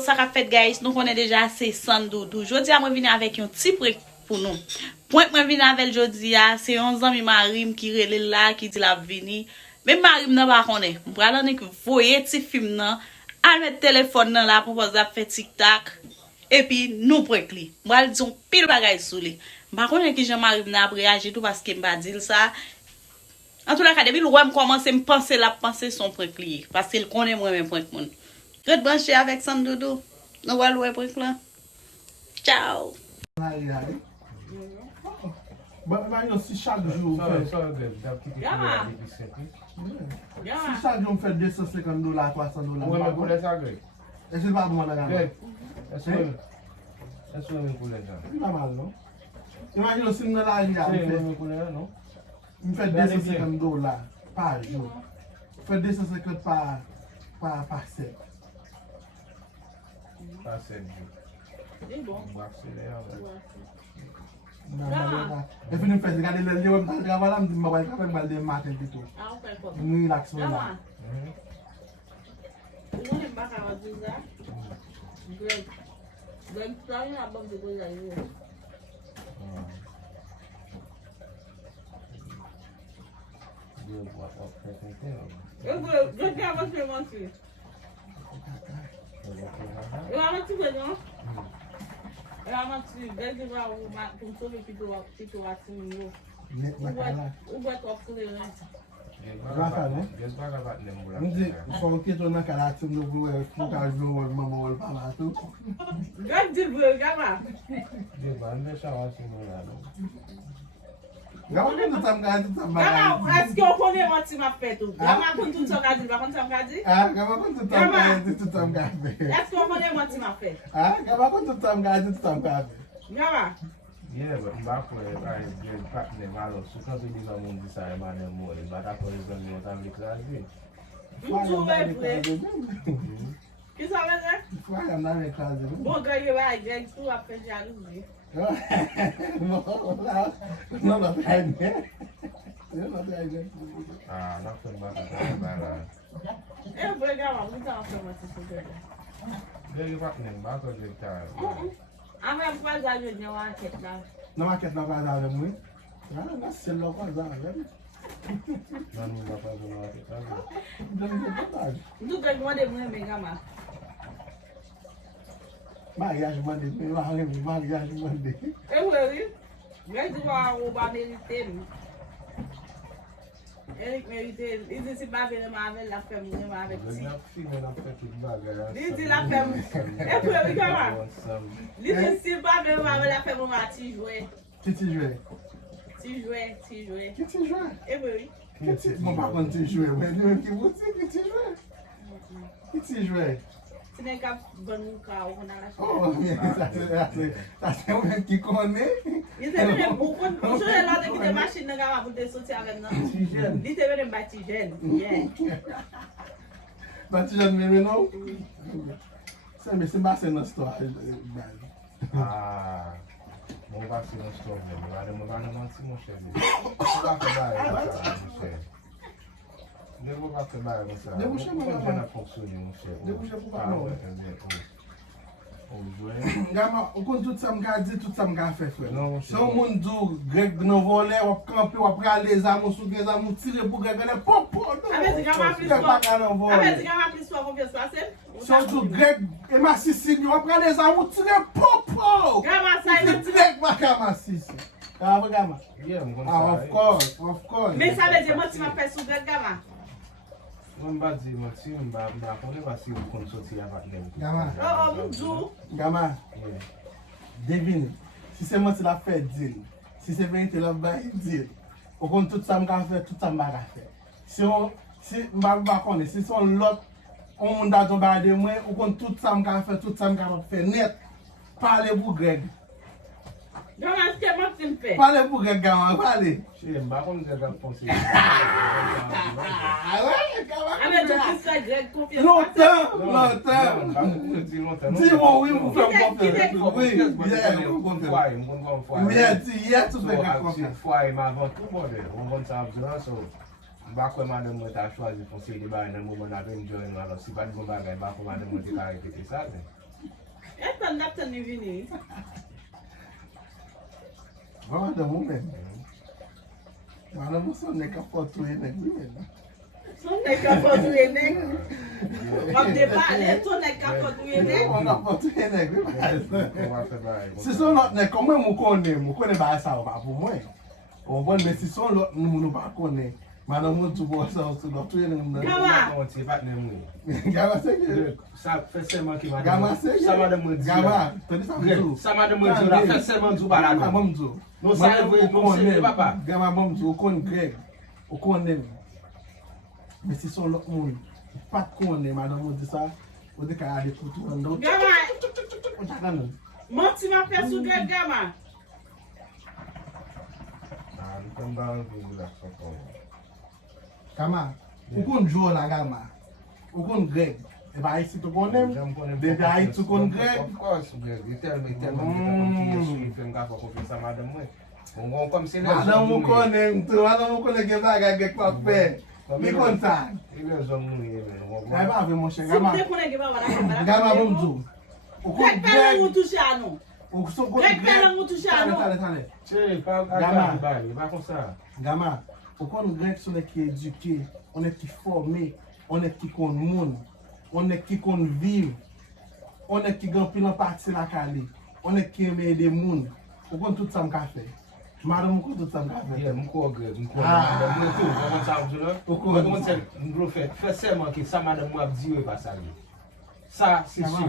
ça qu'a fait guys, nous connaissons déjà c'est Sandoudou. Jodi a moi venir avec un petit prêt pour nous. Point moi venir avec jodi a, c'est 11 ans mi Marim qui relè là qui dit la venir. Même Marim nan pas connaît. M'pral que voyer ti film nan, a mettre téléphone nan là pour faire TikTok et puis nous prêt li. M'pral dire pile bagay sou li. M'pa connaît qui Jean-Marie n'a réagi tout parce que m'pa dire ça. En tout cas, depuis l'ouem commence à me penser la penser son préclier. Parce qu'il connaît moi-même point que moun. Red branché avec Sandoudou. Nous allons louer pour là. Ciao. Si chaque jour si chaque jour on fait 250 $, 300 $. Est-ce que pas bon là? Est-ce que vous voulez ça? C'est pas mal, non? Imagine si nous là, on fait 250 $ par jour. On fait 250 par 7. Pas 7 jours. C'est bon. On va accélérer. Et puis nous faisons regarder le lieu, on travaille là, on dit on va faire des matins plutôt. Ah, on fait quoi? Nous relaxons là. Vous n'aimez pas quand on dit ça? Greg. Greg, tu as une abonne de quoi d'ailleurs? Je vais avoir ce mentir. Eu avanti não? Eu avanti desde lá o sobre que tu assim o boto off Mdi, kon keto nan kalatim nou vwe pou ka jlo wol maman wol pala tou. Gak di vwe, gama? Gama kon tout am gadi tout am bagay. Gama, eske ou konen wot si ma fet ou? Gama kon tout am gadi, bakon tout am gadi? Gama kon tout am gadi tout am gadi. Eske ou konen wot si ma fet? Gama kon tout am gadi tout am gadi. Gama? Yeah, but back where I get partner malo, so quand il dit non mon dit ça man mo, il va d'accord les amis on avec la vie. Mtou wè vwe. Ki sa wè zè? Fwa yam nan reklaze. Bon gè yè wè gè, tou wè fè jalouzi. Non, not right there. Not right there. Not so bad. E vwe gama, mwen ta wè mwen ti sou gè. Gè yè partner, back of the car. Ame kwa zalwe nye waket la. Nan waket la kwa zalwe mwen? Nan sel la kwa zalwe. Nan mwen pa zon waket la. Ndou gè mwande mwen me gama. Mariage mwande, mariage mwande. E wè wè? Gè di wè ou ba merite mi. Erik merite, li di si ba vene ma ave la fem mwen ma ave ti. Li di la fem. E wè wè gama? Li di si ba vene ma ave la fem mwen ma ti jwe. Ki ti jwe? Ti jwe. Ki ti jwe? E wè wè? Mwen pa kon ti jwe, wè di wè ki wouti ki ti jwe? Ki ti jwe? Ti nen ka bon mou ka ou kon ala chwe. Oh, sa se wè ki kone? Li te vene mou kon, mou chwe lò de ki te machin nan gama pou te soti avèm nan. Li te vene bati jen. Bati jen mè nou? Se mè si mbase nan sto. Mwen va si nan sto mè, mwen va nan manti mwen chèvi. Mwen va fè baye mwen sa mwen chèvi. Mwen va fè baye mwen sa. Mwen jen a foksoni mwen chèvi. De bouche pou pa nou? Ou jwe? Gama, ou kon tout sa mga di, tout sa mga fe fwe. Non, Se ou moun dou Greg nan vole, wap kampe, wap prale zamou sou gen zamou, tire pou Greg ane, pop. Ame di gama plis fwa konpye spase? Se ou dou Greg, ema sisi, wap prale zamou, tire pop. Gama sa yon ti. Greg baka ma sisi. Gama? Yeah, mwen kon sa. Of course. Men sa ve di moti ma fe sou Greg gama? Mwen ba di moti, mwen ba konen ba si yon kon soti avat nem. Gama? Mwen djou. Gama? Devine, si se moti la fe dil, si se venite la bayi dil, ou kon tout sa mga fe, tout sa mga fe. Si mba konen, si son lot, ou moun da don bayi de mwen, ou kon tout sa mga fe, tout sa mga fe net, pale pou Greg. Gama, se moti mpe? Pale pou Greg, Gama, pale. Che, mba konen se jan ponsi. Ame di ki sa Greg konpye Lontan. Di moun, oui, mou fèm konpye. Mwen kon fwa. Ye, tout fèm konpye. Fwa e ma vant tout bode. Mwen kon sa abzounan so. Bakwe madem mwen ta chwazi fonse li baye nan mwen ave enjoy mwen alo. Si pa di mwen bagay, bakwe madem mwen te ka repete sa. Etan naptan ni vini. Madame ou men. Madame ou son nek a fotou e nek li men. Son nek a fotou e nek. Wap de pale, son nek a fotou e nek. On a fotou e nek li On va faire bail. Si son lot nek, koman mou konen ba sa ou pa pou mwen. On bon, men si son lot nou pa konen, madame ou tou bo sa ou sou lot tou e nek mwen. Gama. On ti pat nem mwen. Gama seke. Ça fait seulement qui m'a Gama seke. Ça m'a demandé. Gama, tadi sa mdou. Ça m'a demandé la fait seulement du balade. Gama mdou. Non ça veut non c'est papa. Gama mdou, ou kon Greg, ou konen. Men si son lot moun, pat konen, madame ou di sa, ou di ka ade koutou an do. Gama. Ou chaka nou. Monti ma fè sou Greg Gama. Ah, nous sommes dans le bout là. Gama, ou kon Joe la Gama, ou kon Greg, e ba isi tou konem, debi a iti kon Greg. Of course, Greg. Il tellement qui fait me faire confiance à madame moi. On comme c'est Madame ou konem tou, madame ou konen gen baga Greg pa fe. Mi kon sa. Il est homme nous Gama ba ave mon chen, Si Gama. mte konen geba wala. Gama bom djou. Ou kon Greg pè lan mou Greg, touche anou. ou son kon Greg pè lan Greg. mou touche anou. Tale. Tu pas Gama. pas comme ça. Gama, ou kon Greg son ek ki eduke, on ek ki forme, on ek ki kon moun, on ek ki kon viv, on ek ki gen pilan pati la kali, on ek ki eme de moun. Ou kon tout sa mka fe. Madame ou kon tout sa mka fe. Yeah, mko Greg, mko. Ah. Comment ça vous là? Pourquoi? Comment ça nous fait seulement que ça madame moi dit pas ça. Ça c'est Gama, sûr.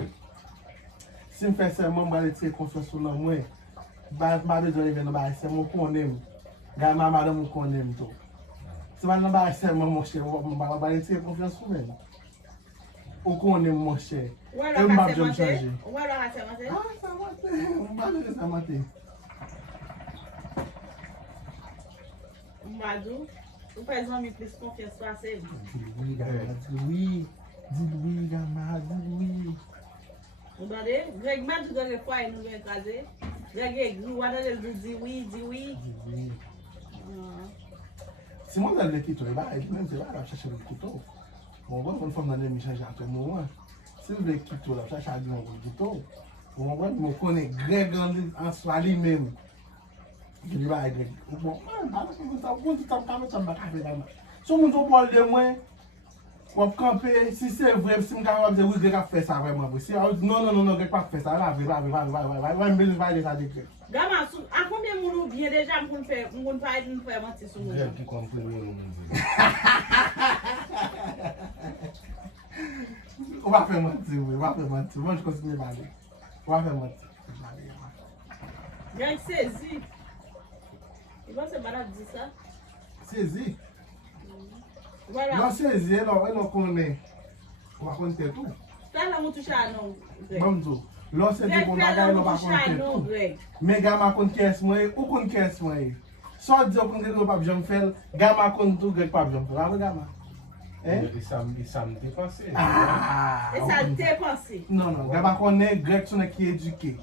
si m fè seman mbale tiye konfyon sou nan mwen, ba bezon even nan ba seman konem, gama madame ou konem to. Si man nan ba seman monshe, mbale tiye konfyon sou men. Ou konem monshe. Ou E alo mbap ka jom se mante? chanje. Ou alo ka se mante? Ah, sa mate, mbale sa mate. Mwadou, ou fè zon mi plis konfians pa se. Di gama, di oui, gama, di oui. Ou dade, Greg Madou doge fwa e nou ven kaze. Greg e gri wada del di oui. Di oui. Si mwen dan le kito, e ba, e men se ba la chache le kito. Mwen fòm nan le mi chanje ato mwen. Si le kito la chache a di nan kito, mwen konen Greg an swali men. Gili ba e Greg. Mwen, ba la kon sa, mwen tout an kame chan baka fe dama. So mwen tou pol de mwen, wap kampe, si se vre, si mwen kame wap ze, wè Greg a fe sa vreman vwe. Si a wè, non, Greg pa fe sa, wè mbele va de sa de Greg. Gama, a konbyen moun ou bie deja mkoun pa edi nou fè manti sou moun? Greg qui comprend nous. Ou va fe manti, wè, wap fe manti. Mwen j konsinye bade. Wap fe manti. Greg sezi. I van se barat di sa? Sezi. Wala, Nan sezi, e lo konen. Wap konte tou. ta la mou touche anou, Greg. Mamdou. Lo sezi Greg kon pè la bagay lo mou pa touche konte anou, tou. Greg. Men gama kon kes mwen, ou kon kes mwen. So di yo kon Greg lo pap jom fel, gama kon tou Greg pap jom fel. Ame gama? Et ça me dépassé. Ah! E sa te pansi. Non, gama konen Greg son ki eduke.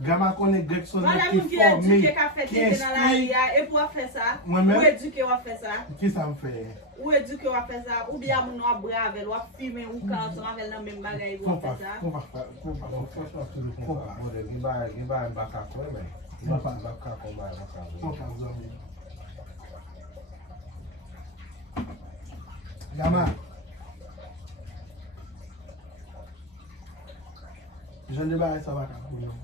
Gama konen Greg son Wala ki moun ki forme, eduke ka fè ki tete nan la espri. ria, e pou wap fè sa? Mwen men? Ou eduke wap fè sa? Ki sa m fè? Ou eduke wap fè sa? Ou biya moun wap bravel, wap filme ou kanton avel nan men bagay wap fè sa? Kon pa fè. Franchement, tout le monde. Il va un bac à quoi, mais il va un bac à combat. Kon pa zon. Gama. Jan de ba sa baka pou yon.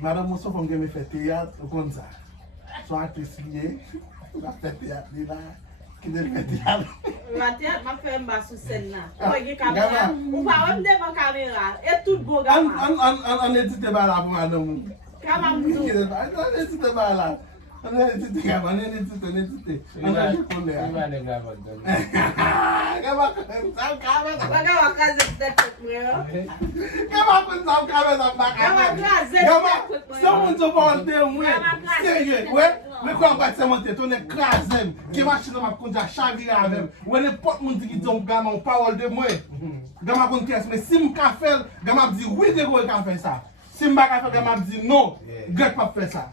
Madame moun so fòm gen me fè teyat, ou kon sa. So artist liye, la fè teyat li la, ki de fè teyat. Matyat ma fè mba sou sen nan. Ah, Ou e ge kamera. Gama. Ou pa wèm devan kamera. E tout go gama. An edite ba la pou madame moun. Kama mdou. An edite ba la. An edite gama, an edite. An edite kon le a. Il va aller là-bas. Gama kon sa kame sa. Baga wakaze ptet mwen yo. Gama kon sa kame sa baka. Gama klaze Gama, ptet mwen se yo. moun so vante mwen. Gama klaze Serye, ptet we? mwen. Me kwa bat semente, ton e krasem. Ki machin nan map konja chavire avem. We ne pot moun di ki don gama ou parol de mwen. Gama kon kes, me si m ka fel, gama di oui de go e ka fe sa. Si m baka fel, gama di non, Greg pa fe sa.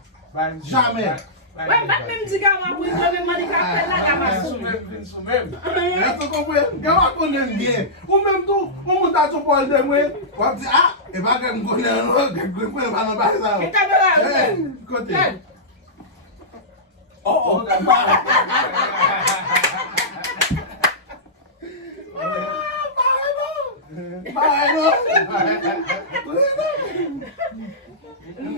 Jamais. Wè, bat mèm di gama pou yon mèm mani ka fè la gama sou. Eto kompre, gama konen bien. Ou menm tou, ou moun ta chou parol de mwen, wap di, ah, E pa gen mkone anon, gen mkone pa nan ba sa ou. E kamera, Kote. Oh, Ba non.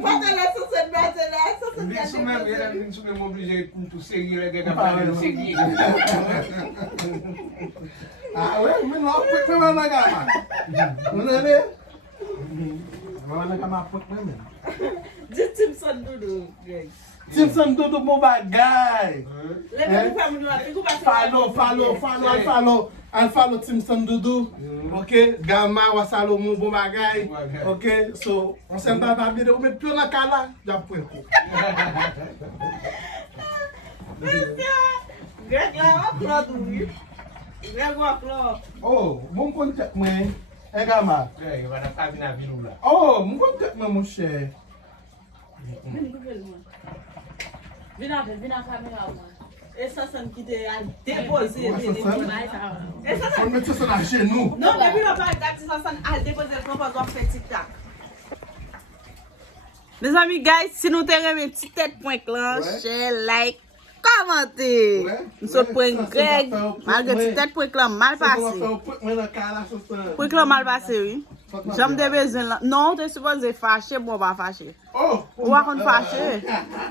Bate la sosen, bate la sosen. Vin sou men m'oblige pou tou segi le gen apane l segi. Ah ouais, men nou pek men wana gama. Mwen ane? Wana gama pek men. Di Timson Doudou, Greg. Timson Doudou mou bagay. Le men fèm nou ati, kou bate Al follow Timson Doudou. Ok, gama wasalo mou bon bagay. Ok, so, on sen tan ta bide, ou met pyo na kala, jap pwen ko. Greg la wak lò dou. Greg wak lò. Oh, moun kon tek mwen. E gama. Yon va nan tabi nan vilou la. Oh, moun kon tek mwen moun chè. Vini kou vel mwen. Vina kamera mwen. E sasan ki te a depose. E sasan. On met se la genou. Non, debi wap a dati sasan a depose l propos wap fe TikTok. Les amis, guys, si nou te reme ti tèt point clan, share, like, komante. Nou sot point Greg, malge ti tèt point clan mal pase. Point clan mal pase, oui. Jam de bezwen la. Non, te suppose fache, bon pa fache. Ou akon fache.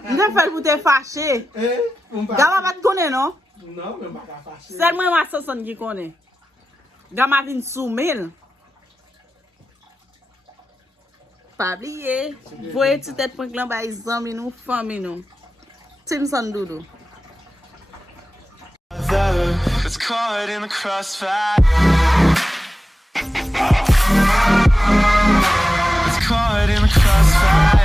Nde fel pou te fache. Gama pat kone, non? Non, men baka fache. Selman wa sosan ki kone. Gama vin soumel. Pabliye. Voye ti tèt point clan ba izan nou, fami nou. Timson Doudou. It's caught in the crossfire. It's caught in the crossfire.